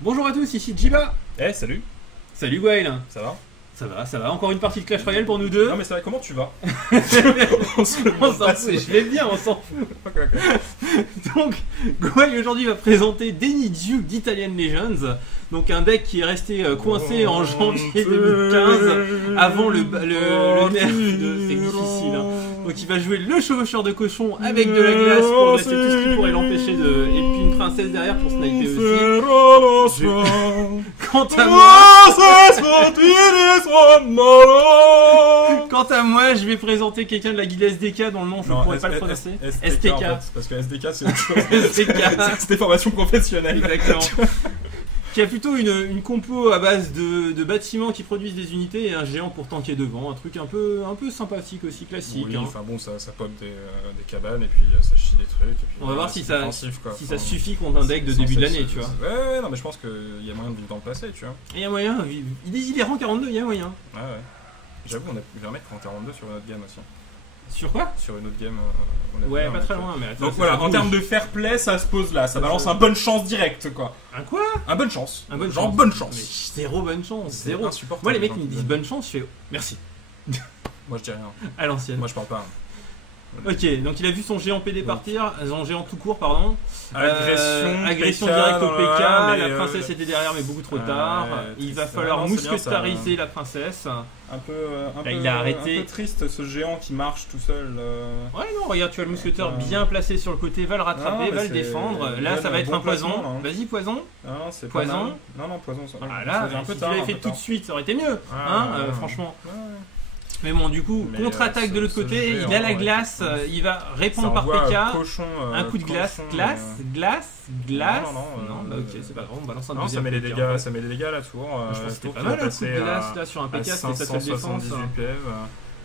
Bonjour à tous, ici Jiba. Eh, salut, Salut Wael. ça va? Ça va. Encore une partie de Clash Royale pour nous deux. Non mais c'est vrai, comment tu vas? On s'en fout, je vais bien, on s'en fout. Donc, Gouaille aujourd'hui va présenter Denidju d'Italian Legends. Donc un deck qui est resté coincé en janvier 2015 avant le nerf de... C'est difficile, hein. Donc il va jouer le chevaucheur de cochon avec de la glace pour glacer tout ce qui pourrait l'empêcher de... Et puis une princesse derrière pour sniper aussi. Quant à moi, je vais présenter quelqu'un de la guilde SDK dont le nom je ne pourrais pas le prononcer. STK. En fait, parce que SDK c'est autre chose. SDK. C'est des formations professionnelles. Exactement. Qui a plutôt une compo à base de bâtiments qui produisent des unités et un géant pour tanker devant, un truc un peu sympathique aussi, classique. Oui, hein. enfin bon, ça pop des cabanes et puis ça chie des trucs. Et puis, On va voir si ça enfin, suffit contre un deck de début de l'année, tu vois. Ouais, non mais je pense qu'il y a moyen de vivre dans le passé, tu vois. Et il y a moyen, il est rang 42, il y a moyen. Ouais. J'avoue, on va remettre en 42 sur une autre game aussi. Sur quoi? Sur une autre game. Ouais, pas très loin, mais attends. Donc voilà, en termes de fair play, ça se pose là. Ça balance un bonne chance directe, quoi. Un quoi? Un bonne chance. Un bonne Genre chance. bonne Mais chance. zéro bonne chance, zéro. Insupportable, Moi, les mecs gens ils me qui disent donnent. bonne chance, je fais merci. Moi je dis rien. À l'ancienne. Moi je parle pas. Ok, donc il a vu son géant PD partir, son géant tout court, pardon. PK Agression directe au dans PK, le- la mais, princesse était derrière mais beaucoup trop tard. Il va falloir non, c'est bien, mousquetariser la princesse. Un peu, il a arrêté. un peu triste ce géant qui marche tout seul. Ouais non, regarde, tu as le mousqueteur bien placé sur le côté, va le rattraper, Non, va mais le c'est- défendre. Là ouais, ça va être bon un poison. placement, là, hein. Vas-y poison. Non, c'est Poison. pas mal. Non, poison. Ça, Ah ça là, vient un peu si tu tard. l'avais un fait peu tout de tard. suite, ça aurait été mieux. Franchement. Ouais. Mais bon, du coup, Mais, contre-attaque de l'autre ce côté, géant, il a la ouais, glace, il va Ça répondre par envoie PK. cochon, Un coup de glace, cochon, glace. Non, bah ok, c'est pas grave, on balance un Non, ça deuxième met les PK, en dégâts, fait. ça met des dégâts à la tour. Je pense que c'était tour pas qui va mal un coup de passer glace là sur un PK, c'était sa seule défense. 578 PV.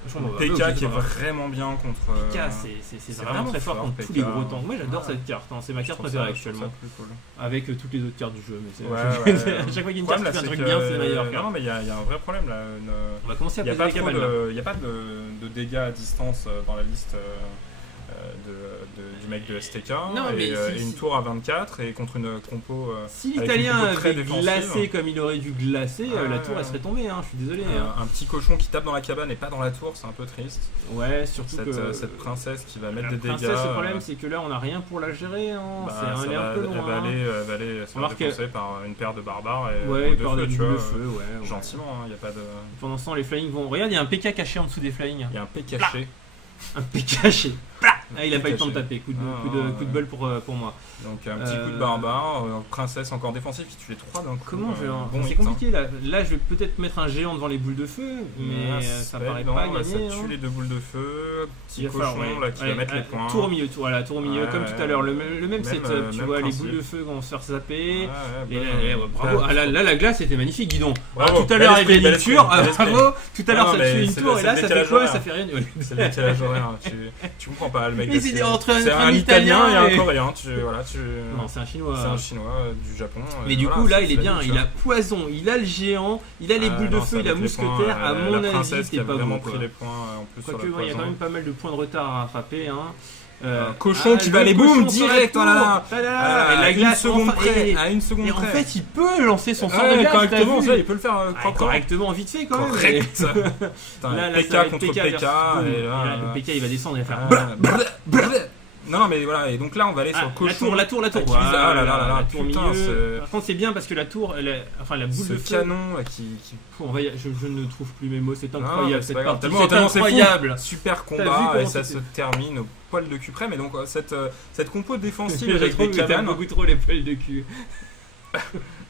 Franchement, PK ok, qui est pas grave. vraiment bien contre. PK, c'est c'est vraiment vraiment très fort fort, contre PK. tous les gros tanks. Moi j'adore Ouais. cette carte, hein, c'est ma Je carte trouve préférée ça- je trouve ça actuellement. plus cool. Avec toutes les autres cartes du jeu, mais c'est. Ouais. À chaque fois qu'il y a une carte qui fait un truc bien, c'est la meilleure Non, carte. mais il y a un vrai problème là. On va commencer à Il n'y a poser pas des trop cabales là. il y a pas de dégâts à distance dans la liste du mec de STK. Non, mais et une tour à 24 et contre une compo. Si avec l'Italien une compo très avait défensive. glacé comme il aurait dû glacer, la tour Ouais. elle serait tombée, hein, je suis désolé. hein. Un petit cochon qui tape dans la cabane et pas dans la tour, c'est un peu triste. Ouais, surtout que. Cette princesse qui va mettre La des dégâts. princesse, le problème c'est que là on a rien pour la gérer, hein. Bah, c'est un air un peu elle loin. va aller se faire Remarque défoncer par une paire de barbares et Ouais, de par feu, des tu boules vois. de feu, ouais. Gentiment, il n'y a pas de. Pendant ce temps, les flying vont. Regarde, il y a un PK caché en dessous des flying. Il y a un P caché. Un PK caché. Ah, il a pas eu le temps de caché. taper. Coup de bol pour moi. Donc un petit coup de barbare, princesse encore défensive qui tue les trois d'un coup. Comment je vais. bon C'est hit, hein. compliqué là. Là, je vais peut-être mettre un géant devant les boules de feu, mais ça paraît pas non, gagné. Ça tue les deux boules de feu. Petit Il va falloir, cochon là qui va mettre les points. Tour au milieu, voilà, tour au milieu, Ouais, comme tout à l'heure. Le même setup, tu même vois, les principe. boules de feu vont se faire zapper. Ouais, Et bravo, là la glace était magnifique, Guidon. Bravo, Tout à l'heure, il bel y avait une esprit, tour, bel esprit. bravo. Tout à l'heure, Non, ça mais tue une c'est tour, le- et là, c'est ça le fait quoi? décalage Ça fait rien. C'est le décalage horaire. Tu comprends pas le mec. Mais c'est entre C'est un un Italien et Italien un Coréen. Non, c'est un chinois. C'est un chinois du Japon. Mais du coup, là, il est bien. Il a poison, il a le géant, il a les boules de feu, il a mousquetaire. À mon avis, c'est c'est pas vraiment bon. pris les points en plus sur Quoique, la il y a quand même poison. pas mal de points de retard à rattraper. Cochon qui va le aller cochon boum sur la direct. tour. Voilà. Et la À une glace seconde enfin, près. et- À une seconde Et en près. fait, il peut lancer son sort de Ouais, glace. correctement, t'as ça, vu il peut le faire correctement, vite fait quand même. correct. Là, Putain, là, ça va PK être contre PK PK. versus- Et et là, là, le PK il va descendre et faire. non, mais voilà, et donc là on va aller sur le cochon. La tour. Ah là là là là, la tour putain, milieu. Par contre, c'est bien parce que la tour, enfin la boule ce de feu. canon là qui. Je ne trouve plus mes mots, c'est Non, incroyable mais c'est cette pas grave, partie. tellement C'est fou. incroyable. Super vu combat comment et ça c'était- se termine au poil de cul près. Mais donc cette compo défensive Je avec trouve des que t'aimes cabanes, beaucoup trop les poils de cul.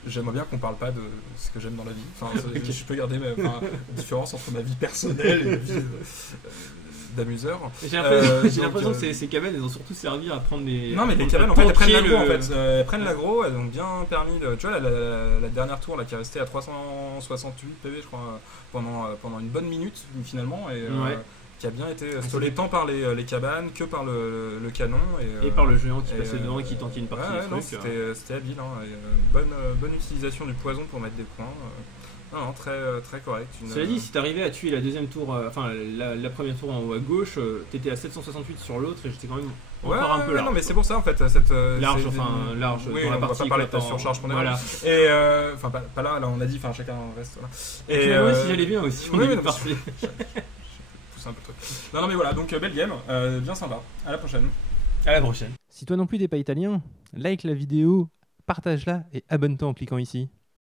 j'aimerais bien qu'on parle pas de ce que j'aime dans la vie. Enfin, je peux garder la différence entre ma vie personnelle et ma vie d'amuseur. J'ai l'impression donc, que ces cabanes elles ont surtout servi à prendre des. Non mais les à cabanes en fait elles prennent tanker l'aggro en le- fait. Elles prennent l'aggro, elles ont bien permis de. Tu vois la dernière tour là qui est restée à 368 PV je crois pendant une bonne minute finalement et Ouais. qui a bien été stolé tant par les cabanes que par le canon. Et par le géant qui passait devant et qui tanquait une partie ouais, des non, trucs. C'était habile. Hein, et, bonne utilisation du poison pour mettre des points. Non, très, très correct. Cela dit, si t'arrivais à tuer la deuxième tour, la première tour en haut à gauche, t'étais à 768 sur l'autre et j'étais quand même encore un peu large. Non, mais c'est pour ça en fait. Large oui, dans la on partie. va pas parler de ta surcharge qu'on a. Voilà. Et enfin, pas là, on a dit, chacun reste. Voilà. Et moi, si j'allais bien aussi, on est parti. C'est un peu le truc. Non, mais voilà, donc belle game, bien sympa. À la prochaine. À la prochaine. Si toi non plus t'es pas italien, like la vidéo, partage-la et abonne-toi en cliquant ici.